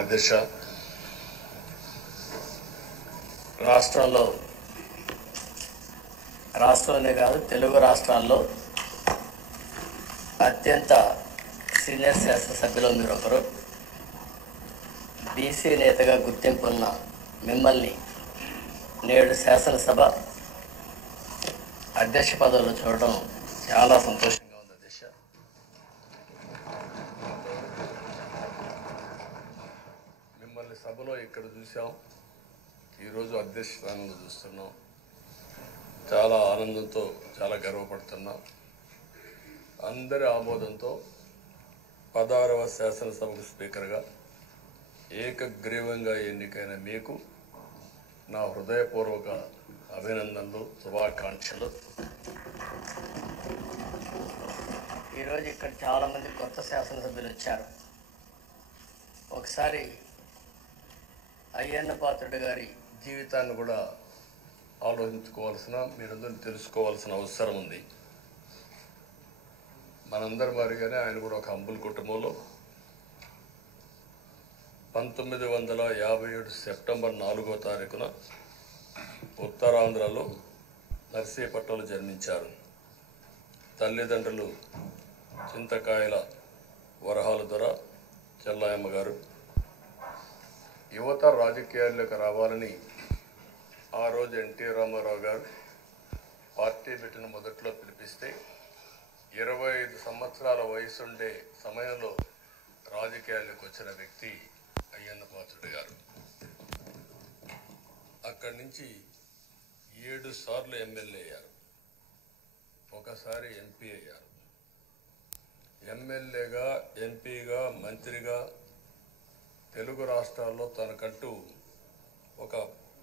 అధ్యక్ష, రాష్ట్రంలోనే కాదు తెలుగు రాష్ట్రాల్లో అత్యంత సీనియర్ శాసనసభ్యులు మీరు ఒకరు. బీసీ నేతగా గుర్తింపు ఉన్న మిమ్మల్ని నేడు శాసనసభ అధ్యక్ష పదవిలో చూడడం చాలా సంతోషంగా ఉంది అధ్యక్ష. మిమ్మల్ని సభలో ఇక్కడ చూసాం, ఈరోజు అధ్యక్ష స్థానంలో చూస్తున్నాం. చాలా ఆనందంతో, చాలా గర్వపడుతున్నాం. అందరి ఆమోదంతో 16వ శాసనసభకు స్పీకర్గా ఏకగ్రీవంగా ఎన్నికైన మీకు నా హృదయపూర్వక అభినందనలు, శుభాకాంక్షలు. ఈరోజు ఇక్కడ చాలామంది కొత్త శాసనసభ్యులు వచ్చారు. ఒకసారి అయ్యన్న పాత్రుడు గారి జీవితాన్ని కూడా ఆలోచించుకోవాల్సిన, మీరందరూ తెలుసుకోవాల్సిన అవసరం ఉంది. మనందరి వారిగానే ఆయన కూడా ఒక హంబుల్ కుటుంబంలో 1957 సెప్టెంబర్ 4వ తారీఖున ఉత్తరాంధ్రలో నర్సీపట్నంలో జన్మించారు. తల్లిదండ్రులు చింతకాయల వరహాల దొర చెల్లాయమ్మ గారు. యువత రాజకీయాల్లోకి రావాలని ఆ రోజు ఎన్టీ రామారావు గారు పార్టీ పెట్టిన మొదట్లో పిలిపిస్తే 25 సంవత్సరాల వయసుండే సమయంలో రాజకీయాల్లోకి వచ్చిన వ్యక్తి అయ్యన్న పాత్రుడు గారు. అక్కడి నుంచి 7 సార్లు ఎమ్మెల్యే అయ్యారు, ఒకసారి ఎంపీ అయ్యారు. ఎమ్మెల్యేగా, ఎంపీగా, మంత్రిగా తెలుగు రాష్ట్రాల్లో తనకంటూ ఒక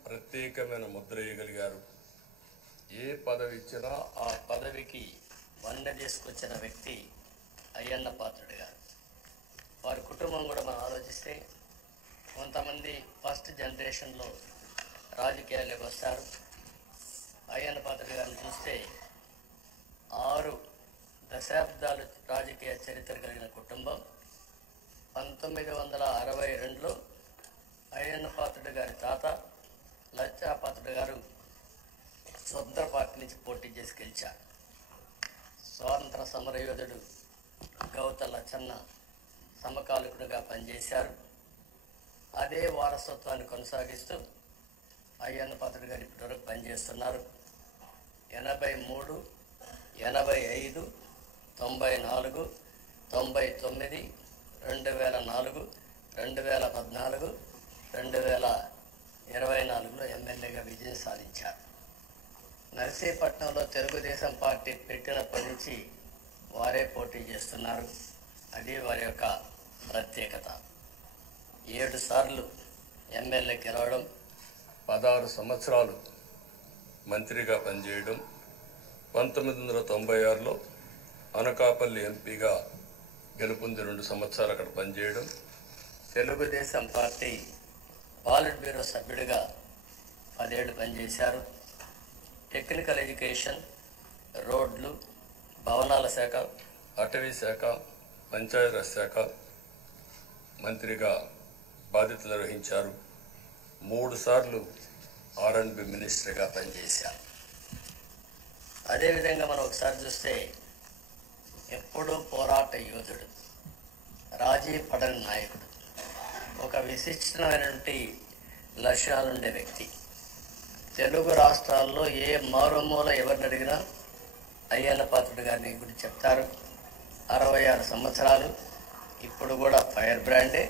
ప్రత్యేకమైన ముద్ర వేయగలిగారు. ఏ పదవి ఇచ్చినా ఆ పదవికి వంద చేసుకొచ్చిన వ్యక్తి అయ్యన్న పాత్రుడు గారు. వారి కుటుంబం కూడా మనం ఆలోచిస్తే కొంతమంది ఫస్ట్ జనరేషన్లో రాజకీయాల్లోకి వస్తారు. అయ్యన్న పాత్రుడు గారిని చూస్తే 6 దశాబ్దాలు రాజకీయ చరిత్ర కలిగిన కుటుంబం. 1962లో అయ్యన్న పాత్రుడు గారి తాత లచ్చా పాత్రుడు గారు స్వతంత్ర పార్టీ నుంచి పోటీ చేసి గెలిచారు. స్వాతంత్ర సమరయోధుడు గౌత లచ్చన్న సమకాలికుడిగా పనిచేశారు. అదే వారసత్వాన్ని కొనసాగిస్తూ అయ్యన్న పాత్రుడు గారు ఇప్పటివరకు పనిచేస్తున్నారు. 83, 85, 94, 99, 2004, 2014, 2024లో ఎమ్మెల్యేగా విజయం సాధించారు. నర్సీపట్నంలో తెలుగుదేశం పార్టీ పెట్టినప్పటి నుంచి వారే పోటీ చేస్తున్నారు. అది వారి యొక్క ప్రత్యేకత. 7 సార్లు ఎమ్మెల్యే గెలవడం, 16 సంవత్సరాలు మంత్రిగా పనిచేయడం, 1996లో అనకాపల్లి ఎంపీగా గెలుపొంది 2 సంవత్సరాలు అక్కడ పనిచేయడం, తెలుగుదేశం పార్టీ పాలిట్ బ్యూరో సభ్యుడిగా 10 ఏళ్ళు పనిచేశారు. టెక్నికల్ ఎడ్యుకేషన్, రోడ్లు, భవనాల శాఖ, అటవీ శాఖ, పంచాయతీరాజ్ శాఖ మంత్రిగా బాధ్యతలు నిర్వహించారు. 3 సార్లు R&B మినిస్టర్గా పనిచేశారు. అదేవిధంగా మనం ఒకసారి చూస్తే ఎప్పుడూ పోరాట యోధుడు, రాజీ పడని నాయకుడు, ఒక విశిష్టమైనటువంటి లక్ష్యాలుండే వ్యక్తి. తెలుగు రాష్ట్రాల్లో ఏ మారుమూల ఎవరిని అడిగినా అయ్యన్న పాత్రుడు గారిని గురించి చెప్తారు. 66 సంవత్సరాలు, ఇప్పుడు కూడా ఫైర్ బ్రాండే,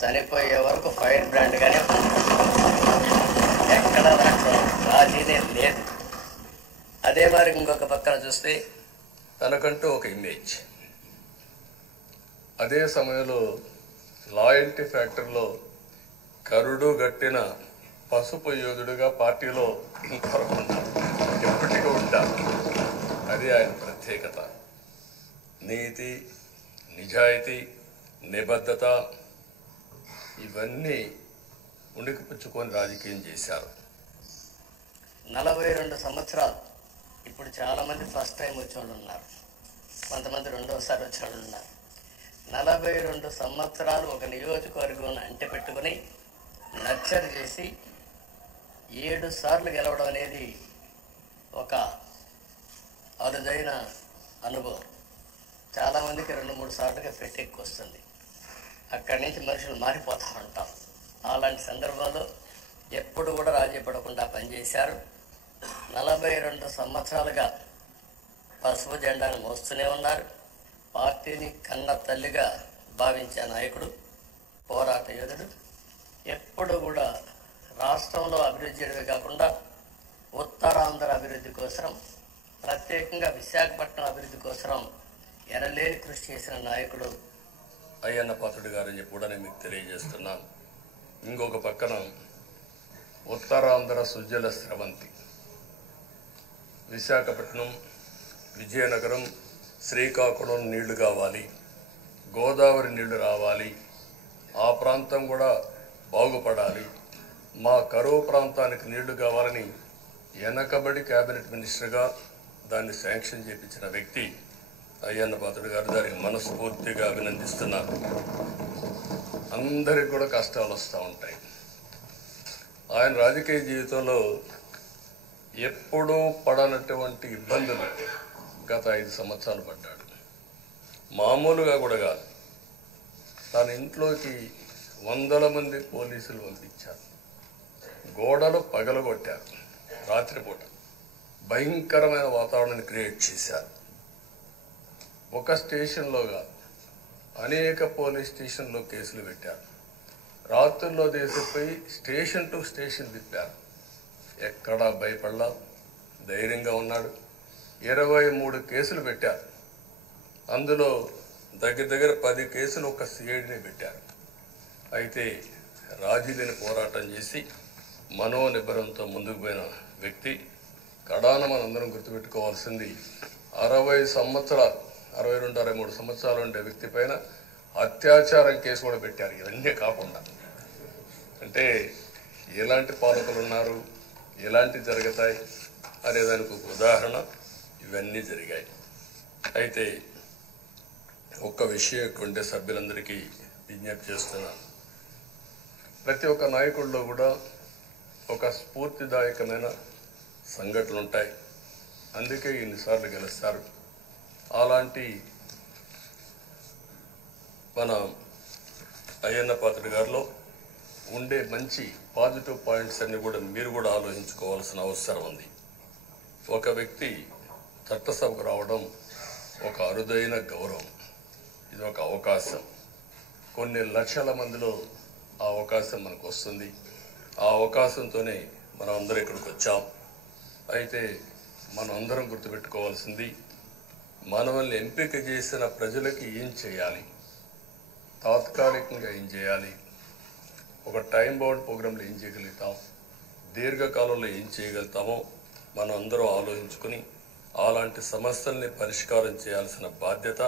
చనిపోయే వరకు ఫైర్ బ్రాండ్గానే ఎక్కడ రాజీనే లేదు. అదే మరి ఇంకొక పక్కన చూస్తే తనకంటూ ఒక ఇమేజ్. అదే సమయంలో లాయల్టీ ఫ్యాక్టరీలో కరుడు గట్టిన పసుపు యోధుడుగా పార్టీలో ఇంతవరకు ఉన్నారు, ఎప్పటికీ ఉంటారు. అది ఆయన ప్రత్యేకత. నీతి, నిజాయితీ, నిబద్ధత ఇవన్నీ ఉణికిపుచ్చుకొని రాజకీయం చేశారు. 42 సంవత్సరాలు. ఇప్పుడు చాలామంది ఫస్ట్ టైం వచ్చేవాళ్ళు ఉన్నారు, కొంతమంది రెండోసారి వచ్చేవాళ్ళు ఉన్నారు. 42 సంవత్సరాలు ఒక నియోజకవర్గం అంటిపెట్టుకుని నర్చర్ చేసి 7 సార్లు గెలవడం అనేది ఒక అరుదైన అనుభవం. చాలామందికి 2-3 సార్లుగా ఎక్కువ వస్తుంది. అక్కడి నుంచి మనుషులు మారిపోతూ ఉంటాం. అలాంటి సందర్భంలో ఎప్పుడు కూడా రాజీ పడకుండా పనిచేశారు. 42 సంవత్సరాలుగా పసుపు జెండాను మోస్తూనే ఉన్నారు. పార్టీని కన్న తల్లిగా భావించే నాయకుడు, పోరాట యోధుడు. ఎప్పుడు కూడా రాష్ట్రంలో అభివృద్ధి చేయడమే కాకుండా ఉత్తరాంధ్ర అభివృద్ధి కోసం, ప్రత్యేకంగా విశాఖపట్నం అభివృద్ధి కోసం ఎనలేని కృషి చేసిన నాయకుడు అయ్యన్న పాత్రుడు గారని చెప్పి కూడా నేను మీకు తెలియజేస్తున్నాను. ఇంకొక పక్కన ఉత్తరాంధ్ర సుజల స్రవంతి, విశాఖపట్నం, విజయనగరం, శ్రీకాకుళం నీళ్లు కావాలి, గోదావరి నీళ్లు రావాలి, ఆ ప్రాంతం కూడా బాగుపడాలి, మా కరువు ప్రాంతానికి నీళ్లు కావాలని వెనకబడి క్యాబినెట్ మినిస్టర్గా దాన్ని శాంక్షన్ చేయించిన వ్యక్తి అయ్యన్న పాత్రుడు గారు. దానికి మనస్ఫూర్తిగా అభినందిస్తున్నారు. అందరికి కూడా కష్టాలు వస్తూ ఉంటాయి. ఆయన రాజకీయ జీవితంలో ఎప్పుడూ పడనటువంటి ఇబ్బందులు గత 5 సంవత్సరాలు పడ్డాడు. మామూలుగా కూడా కాదు. తన ఇంట్లోకి 100 మంది పోలీసులు పంపించారు. గోడలు పగలగొట్టారు. రాత్రిపూట భయంకరమైన వాతావరణాన్ని క్రియేట్ చేశారు. ఒక స్టేషన్లో కాదు, అనేక పోలీస్ స్టేషన్లో కేసులు పెట్టారు. రాత్రుల్లో దేశపోయి స్టేషన్ టు స్టేషన్ తిప్పారు. ఎక్కడా భయపడలా, ధైర్యంగా ఉన్నాడు. 23 కేసులు పెట్టారు. అందులో దగ్గర 10 కేసులు ఒక సిఐడిని పెట్టారు. అయితే రాజీలేని పోరాటం చేసి మనోనిబ్బరంతో ముందుకు పోయిన వ్యక్తి. కడాన మనందరం గుర్తుపెట్టుకోవాల్సింది 60 సంవత్సరాలు, 62, 63 సంవత్సరాలు ఉండే వ్యక్తి పైన అత్యాచారం కేసు కూడా పెట్టారు. ఇవన్నీ కాకుండా అంటే ఎలాంటి పాలకులు ఉన్నారు, ఎలాంటి జరుగుతాయి అనేదానికి ఒక ఉదాహరణ ఇవన్నీ జరిగాయి. అయితే ఒక్క విషయం ఉండే సభ్యులందరికీ విజ్ఞప్తి చేస్తున్నాను. ప్రతి ఒక్క నాయకుల్లో కూడా ఒక స్ఫూర్తిదాయకమైన సంఘటనలు ఉంటాయి. అందుకే ఇన్నిసార్లు గెలుస్తారు. అలాంటి మన అయ్యన్న పాత్రుడు గారిలో ఉండే మంచి పాజిటివ్ పాయింట్స్ అన్ని కూడా మీరు కూడా ఆలోచించుకోవాల్సిన అవసరం ఉంది. ఒక వ్యక్తి చట్టసభకు రావడం ఒక అరుదైన గౌరవం. ఇది ఒక అవకాశం. కొన్ని లక్షల మందిలో ఆ అవకాశం మనకు వస్తుంది. ఆ అవకాశంతోనే మనం అందరం ఇక్కడికి వచ్చాం. అయితే మనం అందరం గుర్తుపెట్టుకోవాల్సింది, మనల్ని ఎంపిక చేసిన ప్రజలకి ఏం చేయాలి, తాత్కాలికంగా ఏం చేయాలి, ఒక టైం బౌండ్ ప్రోగ్రాంలో ఏం చేయగలుగుతాం, దీర్ఘకాలంలో ఏం చేయగలుగుతామో మనం అందరం ఆలోచించుకుని అలాంటి సమస్యల్ని పరిష్కారం చేయాల్సిన బాధ్యత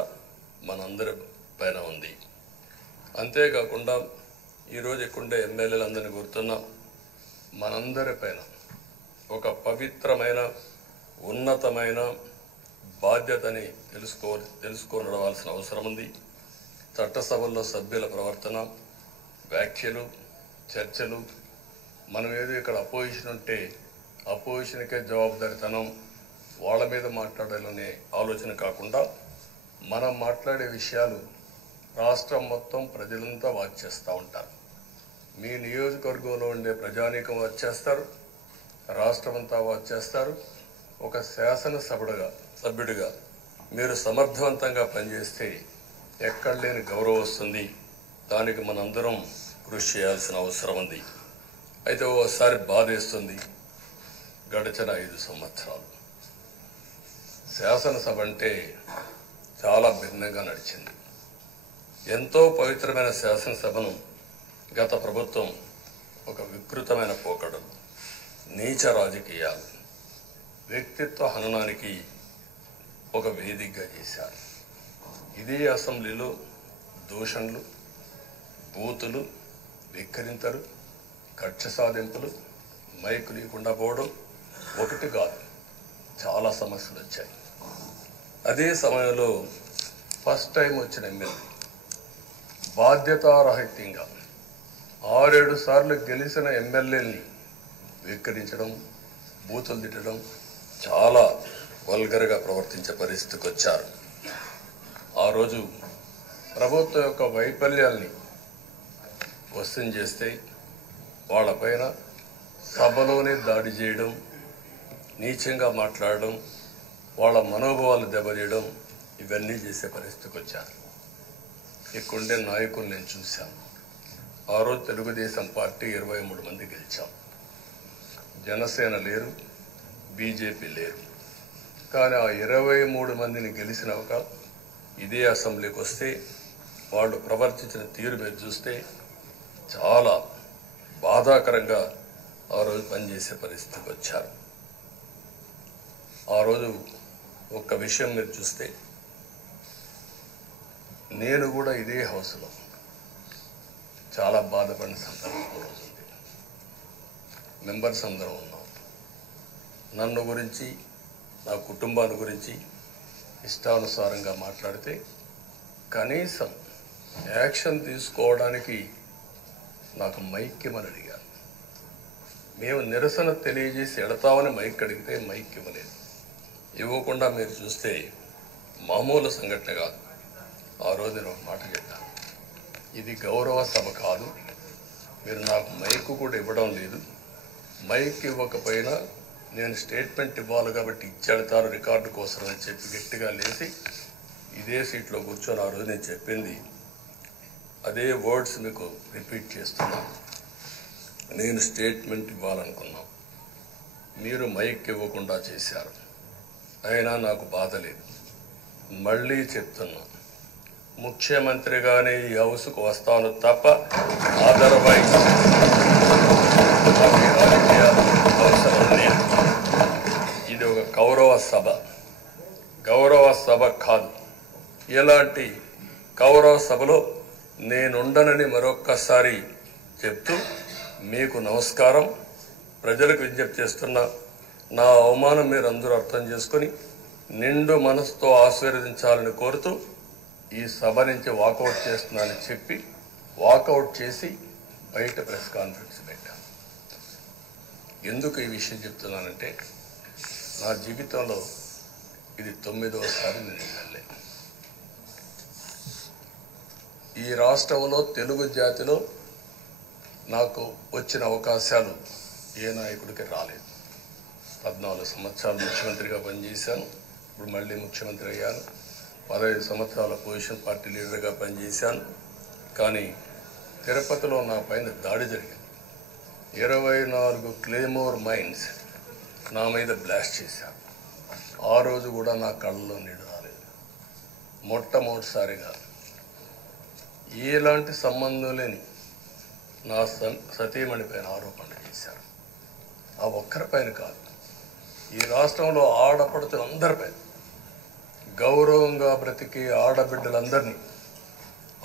మనందరి పైన ఉంది. అంతేకాకుండా ఈరోజు ఇక్కడుండే ఎమ్మెల్యేలందరినీ కోరుతున్నాం, మనందరి పైన ఒక పవిత్రమైన ఉన్నతమైన బాధ్యతని తెలుసుకొని రావాల్సిన అవసరం ఉంది. చట్టసభల్లో సభ్యుల ప్రవర్తన, వ్యాఖ్యలు, చర్చలు, మనం ఏదో ఇక్కడ అపోజిషన్ ఉంటే అపోజిషన్కే జవాబుదారితనం, వాళ్ళ మీద మాట్లాడాలనే ఆలోచన కాకుండా మనం మాట్లాడే విషయాలు రాష్ట్రం మొత్తం ప్రజలంతా వాచ్ చేస్తూ ఉంటారు. మీ నియోజకవర్గంలో ఉండే ప్రజానీకం వాచ్ చేస్తారు, రాష్ట్రం అంతా వాచ్ చేస్తారు. ఒక సభ్యుడిగా మీరు సమర్థవంతంగా పనిచేస్తే ఎక్కడ లేని గౌరవం వస్తుంది. దానికి మనందరం కృషి చేయాల్సిన అవసరం ఉంది. అయితే ఓసారి బాధేస్తుంది, గడిచిన 5 సంవత్సరాలు శాసనసభ అంటే చాలా భిన్నంగా నడిచింది. ఎంతో పవిత్రమైన శాసనసభను గత ప్రభుత్వం ఒక వికృతమైన పోకడలు, నీచ రాజకీయాలు, వ్యక్తిత్వ హననానికి ఒక వేదికగా చేశారు. ఇదే అసెంబ్లీలో దూషణలు, బూతులు, వెక్కిరింతలు, కక్ష సాధింపులు, మైకు లేకుండా పోవడం ఒకటి కాదు, చాలా సమస్యలు వచ్చాయి. అదే సమయంలో ఫస్ట్ టైం వచ్చిన ఎమ్మెల్యే బాధ్యతారహితంగా 6-7 సార్లు గెలిచిన ఎమ్మెల్యేలని వెక్కిరించడం, బూతులు తిట్టడం, చాలా వల్గర్గా ప్రవర్తించే పరిస్థితికి వచ్చారు. ఆ రోజు ప్రభుత్వం యొక్క వైఫల్యాల్ని క్వశ్చన్ చేస్తే వాళ్ళపైన సభలోనే దాడి చేయడం, నీచంగా మాట్లాడడం, వాళ్ళ మనోభావాలు దెబ్బతీయడం, ఇవన్నీ చేసే పరిస్థితికి వచ్చారు. ఇక్కడుండే నాయకులు నేను చూశాను. ఆ రోజు తెలుగుదేశం పార్టీ 23 మంది గెలిచాం. జనసేన లేరు, బీజేపీ లేరు. కానీ ఆ 23 మందిని గెలిచిన ఒక ఇదే అసెంబ్లీకి వస్తే వాళ్ళు ప్రవర్తించిన తీరు మీద చూస్తే చాలా బాధాకరంగా ఆ రోజు పనిచేసే పరిస్థితికి వచ్చారు. ఆ రోజు ఒక్క విషయం మీరు చూస్తే, నేను కూడా ఇదే హౌస్లో చాలా బాధపడిన సందర్భం రోజు ఉంది. మెంబర్స్ అందరం ఉన్నాం. నన్ను గురించి, నా కుటుంబాన్ని గురించి ఇష్టానుసారంగా మాట్లాడితే కనీసం యాక్షన్ తీసుకోవడానికి నాకు మైక్ ఇవ్వమని అడిగాను. మేము నిరసన తెలియజేసి ఎడతామని మైక్ అడిగితే మైక్ ఇవ్వలేదు. ఇవ్వకుండా మీరు చూస్తే మామూలు సంఘటన కాదు. ఆ రోజు నేను ఒక మాట చెప్పాను, ఇది గౌరవ సభ కాదు, మీరు నాకు మైక్ కూడా ఇవ్వడం లేదు. మైక్ ఇవ్వకపోయినా నేను స్టేట్మెంట్ ఇవ్వాలి కాబట్టి ఇచ్చేడతారు రికార్డు కోసం అని చెప్పి గట్టిగా లేచి ఇదే సీట్లో కూర్చొని ఆ రోజు నేను చెప్పింది అదే వర్డ్స్ మీకు రిపీట్ చేస్తున్నాను. నేను స్టేట్మెంట్ ఇవ్వాలనుకున్నాం, మీరు మైక్ ఇవ్వకుండా చేశారు. అయినా నాకు బాధ లేదు. మళ్ళీ చెప్తున్నా, ముఖ్యమంత్రిగానే ఈ హౌస్కు వస్తాను తప్ప అదర్వైజ్ రాజకీయాలు అవసరం లేదు. ఇది ఒక గౌరవ సభ కాదు. ఇలాంటి గౌరవ సభలో నేనుండనని మరొక్కసారి చెప్తూ మీకు నమస్కారం. ప్రజలకు విజ్ఞప్తి చేస్తున్నా, నా అవమానం మీరు అందరూ అర్థం చేసుకొని నిండు మనసుతో ఆశీర్వదించాలని కోరుతూ ఈ సభ నుంచి వాకౌట్ చేస్తున్నానని చెప్పి వాకౌట్ చేసి బయట ప్రెస్ కాన్ఫరెన్స్ పెట్టాను. ఎందుకు ఈ విషయం చెప్తున్నానంటే, నా జీవితంలో ఇది 9వసారి నేను ఎమ్మెల్యే. ఈ రాష్ట్రంలో తెలుగు జాతిలో నాకు వచ్చిన అవకాశాలు ఏ నాయకుడికి రాలేదు. 14 సంవత్సరాలు ముఖ్యమంత్రిగా పనిచేశాను. ఇప్పుడు మళ్ళీ ముఖ్యమంత్రి అయ్యాను. 15 సంవత్సరాల పొజిషన్ పార్టీ లీడర్గా పనిచేశాను. కానీ తిరుపతిలో నా పైన దాడి జరిగింది. 24 క్లేమోర్ మైన్స్ నా మీద బ్లాస్ట్ చేశాను. ఆ రోజు కూడా నా కళ్ళలో నీళ్ళు రాలేదు. మొట్టమొదటిసారిగా ఎలాంటి సంబంధం లేని నా సతీమణి పైన ఆరోపణలు చేశారు. ఆ ఒక్కరిపైన కాదు, ఈ రాష్ట్రంలో ఆడపడుతులందరిపైన, గౌరవంగా బ్రతికే ఆడబిడ్డలందరినీ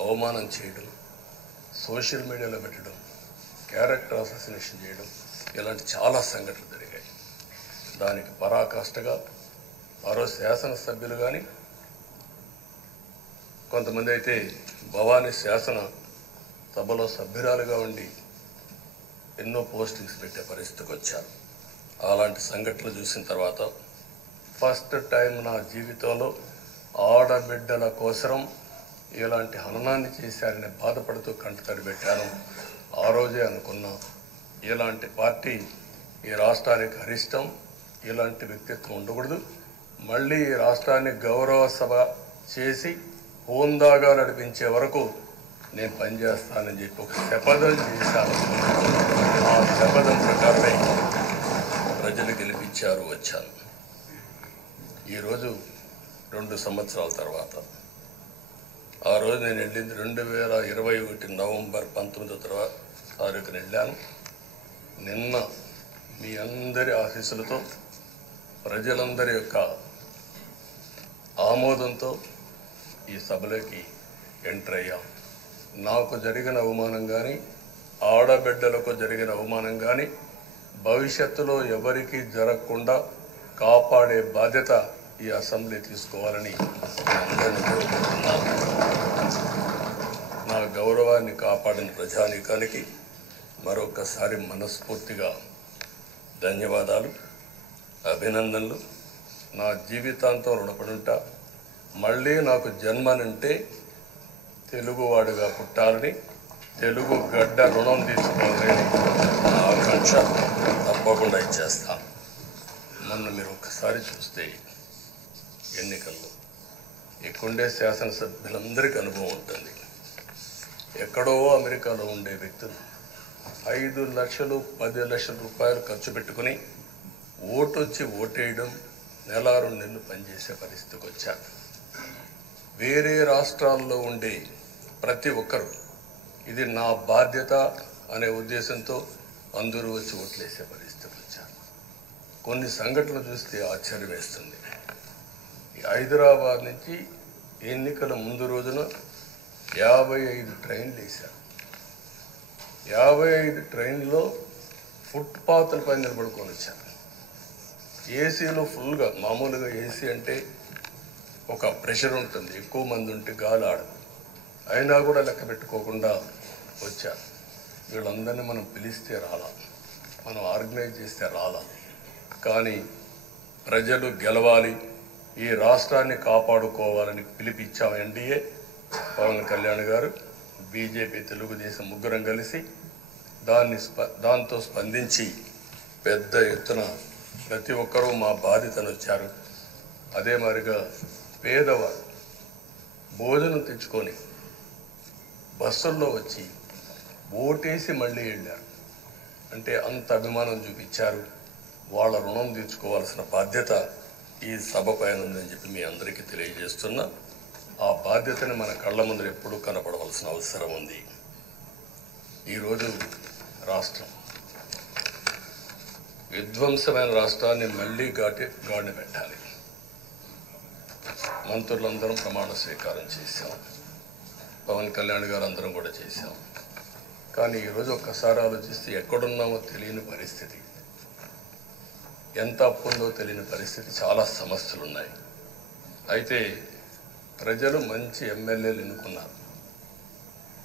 అవమానం చేయడం, సోషల్ మీడియాలో పెట్టడం, క్యారెక్టర్ అసాసినేషన్ చేయడం, ఇలాంటి చాలా సంఘటనలు జరిగాయి. దానికి పరాకాష్ఠగా మరో శాసనసభ్యులు కానీ, కొంతమంది అయితే భవానీ శాసన సభలో సభ్యురాలుగా ఉండి ఎన్నో పోస్టింగ్స్ పెట్టే పరిస్థితికి వచ్చారు. అలాంటి సంఘటనలు చూసిన తర్వాత ఫస్ట్ టైం నా జీవితంలో ఆడబిడ్డల కోసరం ఇలాంటి హననాన్ని చేశారని బాధపడుతూ కంటతడి పెట్టాను. ఆ రోజే అనుకున్నా, ఇలాంటి పార్టీ ఈ రాష్ట్రానికి అరిష్టం, ఇలాంటి వ్యక్తిత్వం ఉండకూడదు. మళ్ళీ ఈ రాష్ట్రాన్ని గౌరవ సభ చేసి హోందాగా నడిపించే వరకు నేను పనిచేస్తానని చెప్పి ఒక శపథం చేశాను. ఆ శపథం ప్రకారమే ప్రజలు గెలిపించారు, వచ్చాను. ఈరోజు 2 సంవత్సరాల తర్వాత, ఆ రోజు నేను వెళ్ళింది 2021 నవంబర్ 19వ తారీఖున వెళ్ళాను. నిన్న మీ అందరి ఆశీస్సులతో, ప్రజలందరి యొక్క ఆమోదంతో ఈ సభలోకి ఎంటర్ అయ్యాం. నాకు జరిగిన అవమానం కానీ, ఆడబిడ్డలకు జరిగిన అవమానం కానీ భవిష్యత్తులో ఎవరికీ జరగకుండా కాపాడే బాధ్యత ఈ అసెంబ్లీ తీసుకోవాలని అందరినీ కోరుకుంటున్నాను. నా గౌరవాన్ని కాపాడిన ప్రజానీకానికి మరొకసారి మనస్ఫూర్తిగా ధన్యవాదాలు, అభినందనలు. నా జీవితాంతం రుణపడి ఉంటా. మళ్ళీ నాకు జన్మనంటే తెలుగువాడుగా పుట్టాలని, తెలుగు గడ్డ రుణం తీసుకోవాలని నా ఆకాంక్ష తప్పకుండా ఇచ్చేస్తాను. మొన్న మీరు ఒక్కసారి చూస్తే ఎన్నికల్లో ఇక్కడుండే శాసనసభ్యులందరికీ అనుభవం ఉంటుంది. ఎక్కడో అమెరికాలో ఉండే వ్యక్తులు 5 లక్షలు 10 లక్షల రూపాయలు ఖర్చు పెట్టుకుని ఓటొచ్చి ఓటేయడం, నెల 2 నెలలు పనిచేసే పరిస్థితికి వచ్చారు. వేరే రాష్ట్రాల్లో ఉండే ప్రతి ఒక్కరు ఇది నా బాధ్యత అనే ఉద్దేశంతో అందరూ వచ్చి ఓట్లేసే పరిస్థితికి వచ్చారు. కొన్ని సంఘటనలు చూస్తే ఆశ్చర్యం వేస్తుంది. హైదరాబాద్ నుంచి ఎన్నికల ముందు రోజున 55 ట్రైన్లు వేశారు. 55 ట్రైన్లో ఫుట్పాత్లపై నిలబడుకొని వచ్చారు. ఏసీలో ఫుల్గా, మామూలుగా ఏసీ అంటే ఒక ప్రెషర్ ఉంటుంది, ఎక్కువ మంది ఉంటే గాలి ఆడదు. అయినా కూడా లెక్క పెట్టుకోకుండా వచ్చారు. వీళ్ళందరినీ మనం పిలిస్తే రాలా, మనం ఆర్గనైజ్ చేస్తే రాలా. కానీ ప్రజలు గెలవాలి, ఈ రాష్ట్రాన్ని కాపాడుకోవాలని పిలిపించాం. ఎన్డీఏ, పవన్ కళ్యాణ్ గారు, బీజేపీ, తెలుగుదేశం ముగ్గురం కలిసి దాంతో స్పందించి పెద్ద ఎత్తున ప్రతి ఒక్కరూ మా బాధ్యతను వచ్చారు. అదే మాదిరిగా పేదవారు భోజనం తెచ్చుకొని బస్సుల్లో వచ్చి ఓటేసి మళ్ళీ వెళ్ళారు. అంటే అంత అభిమానం చూపించారు. వాళ్ళ రుణం తీర్చుకోవాల్సిన బాధ్యత ఈ సభ పైన ఉందని చెప్పి మీ అందరికీ తెలియజేస్తున్నా. ఆ బాధ్యతని మన కళ్ళ ముందు ఎప్పుడూ కనపడవలసిన అవసరం ఉంది. ఈరోజు రాష్ట్రం విధ్వంసమైన రాష్ట్రాన్ని మళ్ళీ గాడిన పెట్టాలి. మంత్రులందరం ప్రమాణ స్వీకారం చేశాం, పవన్ కళ్యాణ్ గారు అందరం కూడా చేశాం. కానీ ఈరోజు ఒక్కసారి ఆలోచిస్తే ఎక్కడున్నామో తెలియని పరిస్థితి, ఎంత అప్పు ఉందో తెలియని పరిస్థితి, చాలా సమస్యలు ఉన్నాయి. అయితే ప్రజలు మంచి ఎమ్మెల్యేలు ఎన్నుకున్నారు.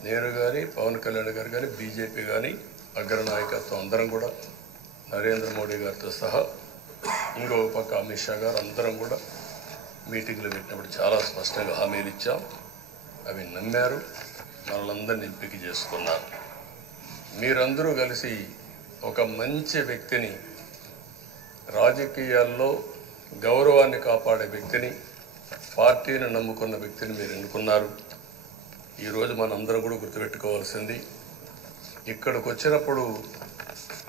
నేను కానీ, పవన్ కళ్యాణ్ గారు కానీ, బీజేపీ కానీ, అగ్రనాయకత్వం అందరం కూడా, నరేంద్ర మోడీ గారితో సహా ఇంకో పక్క అమిత్ షా గారు అందరం కూడా మీటింగ్లు పెట్టినప్పుడు చాలా స్పష్టంగా హామీలు ఇచ్చాం. అవి నమ్మారు, మనలందరినీ ఎంపిక చేసుకున్నారు. మీరందరూ కలిసి ఒక మంచి వ్యక్తిని, రాజకీయాల్లో గౌరవాన్ని కాపాడే వ్యక్తిని, పార్టీని నమ్ముకున్న వ్యక్తిని మీరు ఎన్నుకున్నారు. ఈరోజు మనందరం కూడా గుర్తుపెట్టుకోవాల్సింది, ఇక్కడికి వచ్చినప్పుడు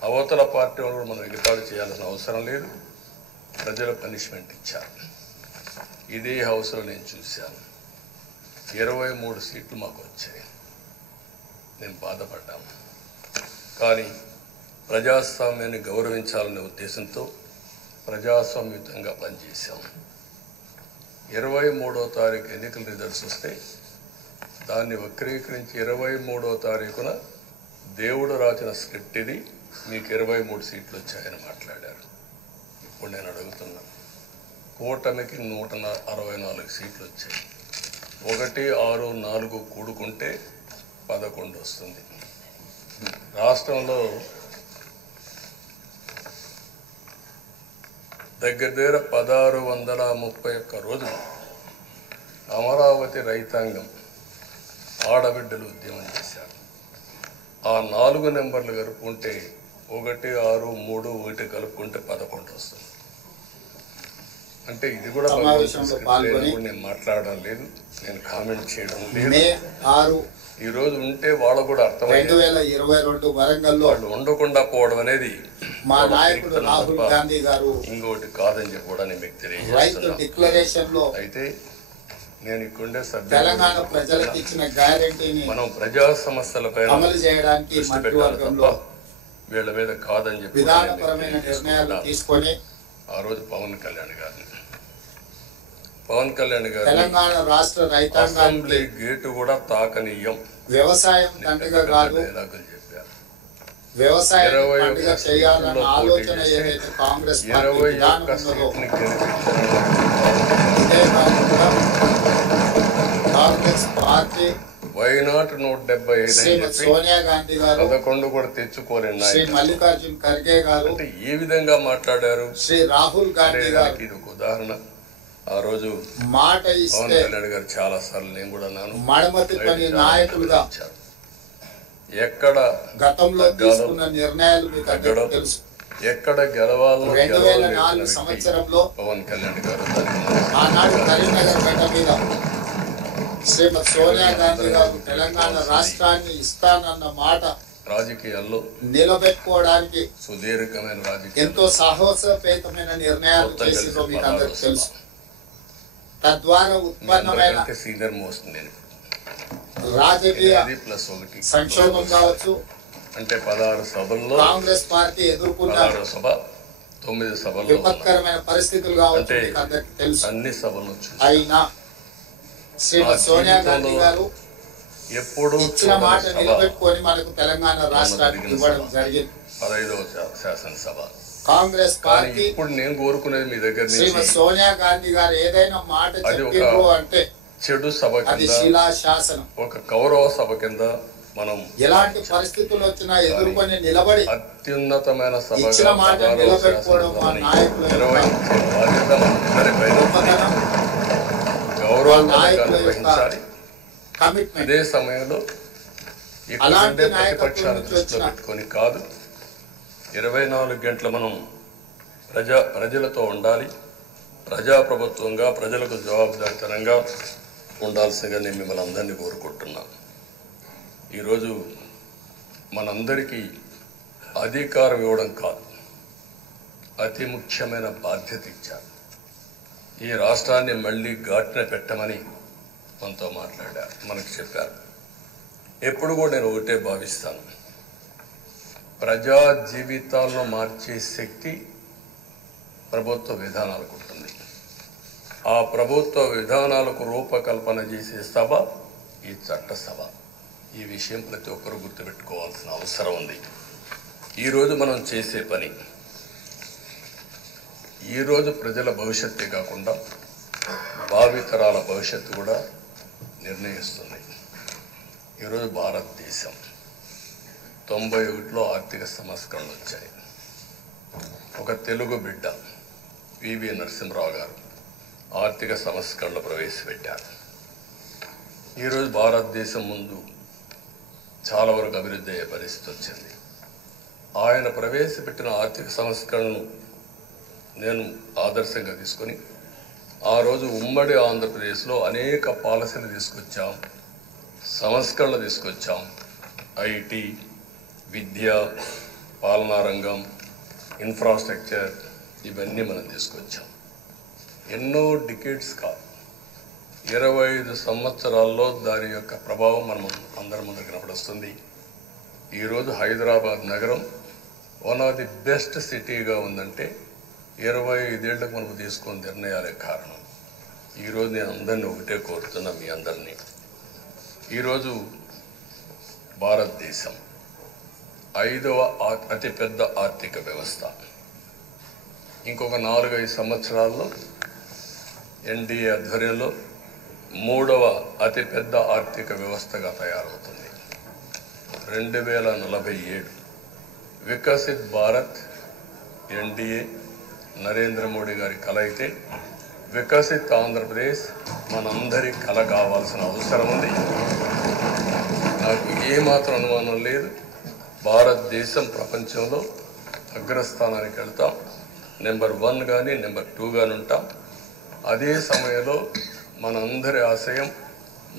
అవతల పార్టీ వాళ్ళు మనం ఎగతాళి చేయాల్సిన అవసరం లేదు. ప్రజలు పనిష్మెంట్ ఇచ్చారు. ఇదే హౌస్లో నేను చూశాను. 23 సీట్లు మాకు వచ్చాయి. నేను బాధపడ్డాను. కానీ ప్రజాస్వామ్యాన్ని గౌరవించాలనే ఉద్దేశంతో ప్రజాస్వామ్యుతంగా పనిచేశాం. 23వ తారీఖు ఎన్నికల రిజల్ట్స్ వస్తే దాన్ని వక్రీకరించి 23వ తారీఖున దేవుడు రాసిన స్క్రిప్ట్ ఇది, మీకు 23 సీట్లు వచ్చాయని మాట్లాడారు. ఇప్పుడు నేను అడుగుతున్నా, కూటమికి 164 సీట్లు వచ్చాయి. 1, 6, 4 కూడుకుంటే 11 వస్తుంది. రాష్ట్రంలో దగ్గర 1631 రోజులు అమరావతి రైతాంగం ఆడబిడ్డలు ఉద్యమం చేశారు. ఆ 4 నెంబర్లు కలుపుకుంటే 1, 6, 3, 1 కలుపుకుంటే 11 వస్తుంది. అంటే ఇది కూడా నేను మాట్లాడడం లేదు, నేను కామెంట్ చేయడం లేదు. ఈ రోజు ఉంటే వాళ్ళు కూడా అర్థమైంది. 2022 వరంగల్లో వాళ్ళు ఉండకుండా పోవడం అనేది మా నాయకుడు రాహుల్ గాంధీ గారు ఇంకోటి కాదని చెప్పి కూడా నేను మీకు రైతు డిక్లరేషన్ లో అయితే నేను ఇక్కడే తెలంగాణ ప్రజలకు ఇచ్చిన గ్యారెంటీని మనం ప్రజా సమస్యలపై అమలు చేయడానికి మంత్రివర్గంలో వీళ్ళ మీద కాదని చెప్పి విధానపరమైన నిర్ణయాలు తీసుకొని ఆ రోజు పవన్ కళ్యాణ్ గారు తెలంగాణ రాష్ట్ర రైతాంగానికి గేటు కూడా తాకనీయం, వ్యవసాయం దండగా కాదు, వ్యవసాయం పండుగ చేయాలన్న ఆలోచన ఏదైతే కాంగ్రెస్ పార్టీ విధానం ఉన్నదో ఇదే కాకుండా కాంగ్రెస్ పార్టీ వైనాట్ 175 శ్రీమతి సోనియా గాంధీ గారు 11 కూడా తెచ్చుకోలేని శ్రీ మల్లికార్జున్ ఖర్గే గారు అంటే ఏ విధంగా మాట్లాడారు శ్రీ రాహుల్ గాంధీ గారు. ఇది ఒక ఉదాహరణ. ఆ రోజు మాట పవన్ ఇస్తే కళ్యాణ్ గారు చాలా సార్లు నేను కూడా అన్నాను, మడమతి పని నాయకులుగా ఎక్కడ గతంలో తీసుకున్న నిర్ణయాలు మీకు అందరికీ తెలుసు. ఎక్కడ గెలవాలో 2004 సంవత్సరంలో పవన్ కళ్యాణ్ గారు ఆనాడు కరీంనగర్ గడ్డ మీద శ్రీమతి సోనియా గాంధీ గారు తెలంగాణ రాష్ట్రాన్ని ఇస్తానన్న మాట రాజకీయాల్లో నిలబెట్టుకోవడానికి సుదీర్ఘమైన రాజకీయ ఎంతో సాహసోపేతమైన నిర్ణయాలు చేసిందో మీకు అందరికి తెలుసు. తద్వారా ఉత్పన్నమైన సీనియర్ మోస్ట్ నేను రాజకీయ +1 సంక్షోభం కావచ్చు, అంటే 16 సభల్లో కాంగ్రెస్ పార్టీ ఎదుర్కొన్న 16 సభ 9 సభల్లో విపత్కరమైన పరిస్థితులు కావచ్చు, మీకు అందరికి తెలుసు. అన్ని సభలు అయినా శ్రీమతి సోనియా గాంధీ గారు ఎప్పుడు ఇచ్చిన మాట నిలబెట్టుకొని మనకు తెలంగాణ రాష్ట్రానికి ఇవ్వడం జరిగింది. 15వ శాసనసభ కాంగ్రెస్ పార్టీ ఇప్పుడు నేను కోరుకునేది మీ దగ్గర శ్రీమతి సోనియా గాంధీ గారు ఏదైనా మాట చెప్పారు అంటే చెడు సభ అది కింద, శిలా శాసనం. ఒక కౌరవ సభ కింద మనం ఎలాంటి పరిస్థితులు వచ్చినా ఎదుర్కొని నిలబడి అత్యున్నతమైన సభ ఇచ్చిన మాట నిలబెట్టుకోవడం మా నాయకుల గొప్పతనం, నాయకుల యొక్క కమిట్మెంట్. అదే సమయంలో అలాంటి ప్రతిపక్షాల నాయకత్వం దృష్టిలో పెట్టుకొని కాదు, 24 గంటలు మనం ప్రజలతో ఉండాలి, ప్రజాప్రభుత్వంగా ప్రజలకు జవాబుదారితనంగా ఉండాల్సిందిగా నేను మిమ్మల్ని అందరినీ కోరుకుంటున్నాను. ఈరోజు మనందరికీ అధికారం ఇవ్వడం కాదు, అతి ముఖ్యమైన బాధ్యత ఇచ్చారు. ఈ రాష్ట్రాన్ని మళ్ళీ ఘాటున పెట్టమని మనతో మాట్లాడారు, మనకు చెప్పారు. ఎప్పుడు కూడా నేను ఒకటే భావిస్తాను, ప్రజా జీవితాలను మార్చే శక్తి ప్రభుత్వ విధానాలకు ఉంటుంది. ఆ ప్రభుత్వ విధానాలకు రూపకల్పన చేసే సభ ఈ చట్టసభ. ఈ విషయం ప్రతి ఒక్కరూ గుర్తుపెట్టుకోవాల్సిన అవసరం ఉంది. ఈరోజు మనం చేసే పని ఈరోజు ప్రజల భవిష్యత్తే కాకుండా భావితరాల భవిష్యత్తు కూడా నిర్ణయిస్తుంది. ఈరోజు భారతదేశం 91లో ఆర్థిక సంస్కరణలు వచ్చాయి. ఒక తెలుగు బిడ్డ పివి నరసింహరావు గారు ఆర్థిక సంస్కరణలు ప్రవేశపెట్టారు. ఈరోజు భారతదేశం ముందు చాలా వరకు అభివృద్ధి అయ్యే పరిస్థితి వచ్చింది. ఆయన ప్రవేశపెట్టిన ఆర్థిక సంస్కరణను నేను ఆదర్శంగా తీసుకొని ఆ రోజు ఉమ్మడి ఆంధ్రప్రదేశ్లో అనేక పాలసీలు తీసుకొచ్చాం, సంస్కరణలు తీసుకొచ్చాం. ఐటీ, విద్య, పాలనా రంగం, ఇన్ఫ్రాస్ట్రక్చర్ ఇవన్నీ మనం తీసుకొచ్చాం. ఎన్నో డికేడ్స్ కాదు, 25 సంవత్సరాల్లో దాని యొక్క ప్రభావం మనం అందరి ముందు కనపడుస్తుంది. ఈరోజు హైదరాబాద్ నగరం వన్ ఆఫ్ ది బెస్ట్ సిటీగా ఉందంటే 25 ఏళ్లకు మనకు తీసుకున్న నిర్ణయాలే కారణం. ఈరోజు నేను అందరినీ ఒకటే కోరుతున్నా, మీ అందరినీ, ఈరోజు భారతదేశం 5వ అతిపెద్ద ఆర్థిక వ్యవస్థ. ఇంకొక 4-5 సంవత్సరాల్లో ఎన్డీఏ ఆధ్వర్యంలో 3వ అతిపెద్ద ఆర్థిక వ్యవస్థగా తయారవుతుంది. 2047 వికసిత్ భారత్ ఎన్డీఏ నరేంద్ర మోడీ గారి కల అయితే, వికసిత్ ఆంధ్రప్రదేశ్ మనందరి కల కావాల్సిన అవసరం ఉంది. నాకు ఏమాత్రం అనుమానం లేదు, భారతదేశం ప్రపంచంలో అగ్రస్థానానికి వెళ్తాం. నెంబర్ 1 కానీ నెంబర్ 2 కానీ ఉంటాం. అదే సమయంలో మనందరి ఆశయం,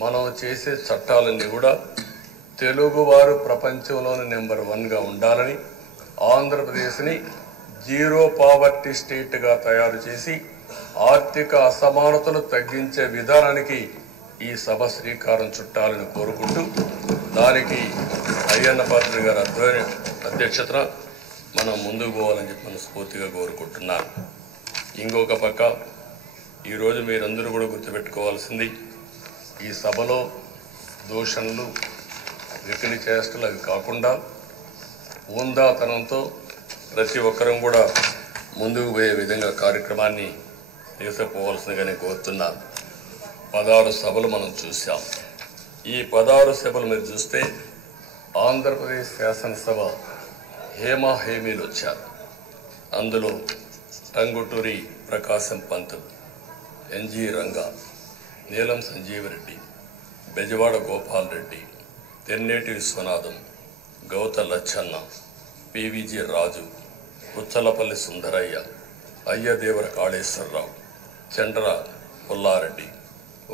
మనం చేసే చట్టాలన్నీ కూడా తెలుగువారు ప్రపంచంలోని నెంబర్ 1గా ఉండాలని, ఆంధ్రప్రదేశ్ని జీరో పావర్టీ స్టేట్గా తయారు చేసి ఆర్థిక అసమానతలు తగ్గించే విధానానికి ఈ సభ శ్రీకారం చుట్టాలని కోరుకుంటూ, దానికి అయ్యన్న పాత్ర గారి అధ్యక్షతన మనం ముందుకు పోవాలని చెప్పి మనస్ఫూర్తిగా కోరుకుంటున్నాను. ఇంకొక పక్క ఈరోజు మీరందరూ కూడా గుర్తుపెట్టుకోవాల్సింది, ఈ సభలో దూషణలు, విపిలి చేష్టలు అవి కాకుండా ఉందాతనంతో ప్రతి ఒక్కరం కూడా ముందుకు పోయే విధంగా కార్యక్రమాన్ని తీసుకుపోవాల్సిందిగా నేను కోరుతున్నాను. 16 సభలు మనం చూసాం. ఈ 16 సభలు మీరు చూస్తే ఆంధ్రప్రదేశ్ శాసనసభ హేమీలు వచ్చారు. అందులో టంగుటూరి ప్రకాశం పంతులు, ఎన్జి రంగా, నీలం సంజీవరెడ్డి, బెజవాడ గోపాల్ రెడ్డి, తెన్నేటి విశ్వనాథం, గౌత లచ్చన్న, పివిజి రాజు, ఉచ్చలపల్లి సుందరయ్య, అయ్యదేవర కాళేశ్వరరావు, చండ్ర పుల్లారెడ్డి,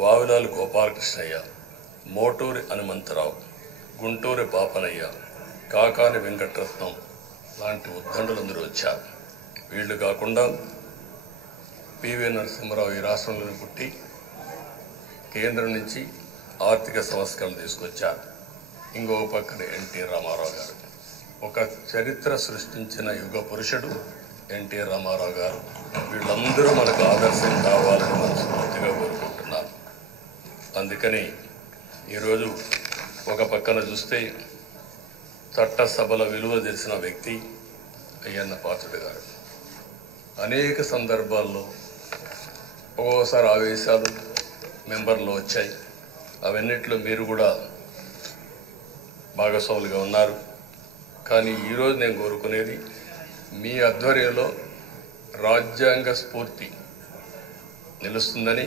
వావిలాలు గోపాలకృష్ణయ్య, మోటూరి హనుమంతరావు, గుంటూరి బాపనయ్య, కాకాని వెంకటరత్నం లాంటి ఉద్దండులందరూ వచ్చారు. వీళ్ళు కాకుండా పివి నరసింహారావు ఈ రాష్ట్రంలోని పుట్టి కేంద్రం నుంచి ఆర్థిక సంస్కరణ తీసుకొచ్చారు. ఇంకో పక్కన ఎన్టీ రామారావు గారు, ఒక చరిత్ర సృష్టించిన యుగ పురుషుడు ఎన్టీ రామారావు గారు. వీళ్ళందరూ మనకు ఆదర్శం కావాలని మనస్ఫూర్తిగా కోరుకుంటున్నారు. అందుకని ఈరోజు ఒక పక్కన చూస్తే చట్టసభల విలువ తెలిసిన వ్యక్తి అయ్యన్న పాత్రుడు గారు. అనేక సందర్భాల్లో ఒక్కోసారి ఆవేశాలు మెంబర్లు వచ్చాయి. అవన్నిట్లో మీరు కూడా భాగస్వాములుగా ఉన్నారు. కానీ ఈరోజు నేను కోరుకునేది మీ ఆధ్వర్యంలో రాజ్యాంగ స్ఫూర్తి నిలుస్తుందని,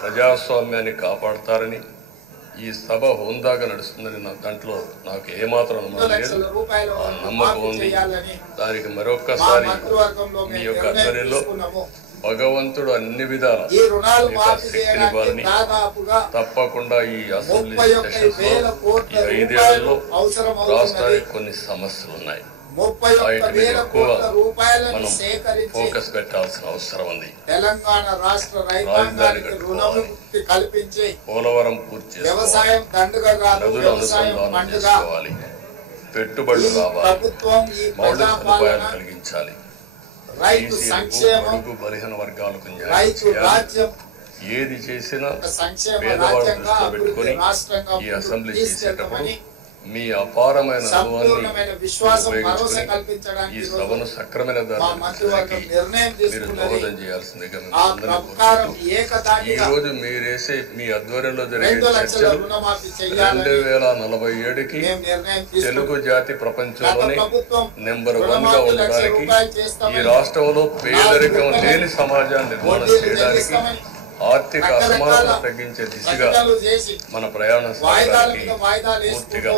ప్రజాస్వామ్యాన్ని కాపాడతారని, ఈ సభ హోందాగా నడుస్తుందని దాంట్లో నాకు ఏమాత్రం నమ్మకం లేదు. ఆ నమ్మకం ఉంది. దానికి మరొక్కసారి మీ యొక్క ఆధ్వర్యంలో భగవంతుడు అన్ని విధాల శక్తినివ్వాలని, తప్పకుండా ఈ అసెంబ్లీ సెషన్స్లో ఈ 5 ఏళ్లలో రాష్ట్రానికి కొన్ని సమస్యలు ఉన్నాయి. వాటి మీద ఎక్కువ మనం ఫోకస్ పెట్టాల్సిన అవసరం ఉంది. రాజధాని కట్టుకోవాలి, పోలవరం పూర్తి చేసుకోవాలి, నదుల అనుసంధానం చేసుకోవాలి, పెట్టుబడులు రావాలి, మౌలిక సదుపాయాలు కలిగించాలి, బడుగు బలహీన వర్గాలకు న్యాయం చేయాలి. ఏది చేసినా పేదవాళ్ళ దృష్టిలో పెట్టుకుని ఈ అసెంబ్లీ చేసేటప్పుడు మీ అపారమైన అనుభవాన్ని ఉపయోగించుకుని ఈ సభను సక్రమైన మీరు దోహదం చేయాల్సిందిగా ఈ రోజు మీరేసే మీ ఆధ్వర్యంలో జరిగే చర్చలు 2047కి తెలుగు జాతి ప్రపంచంలోనే నెంబర్ 1గా ఉండడానికి, ఈ రాష్ట్రంలో పేదరికం లేని సమాజాన్ని నిర్మాణం చేయడానికి, ఆర్థిక అసమానతలు తగ్గించే దిశగా మన ప్రయాణం సాగడానికి పూర్తిగా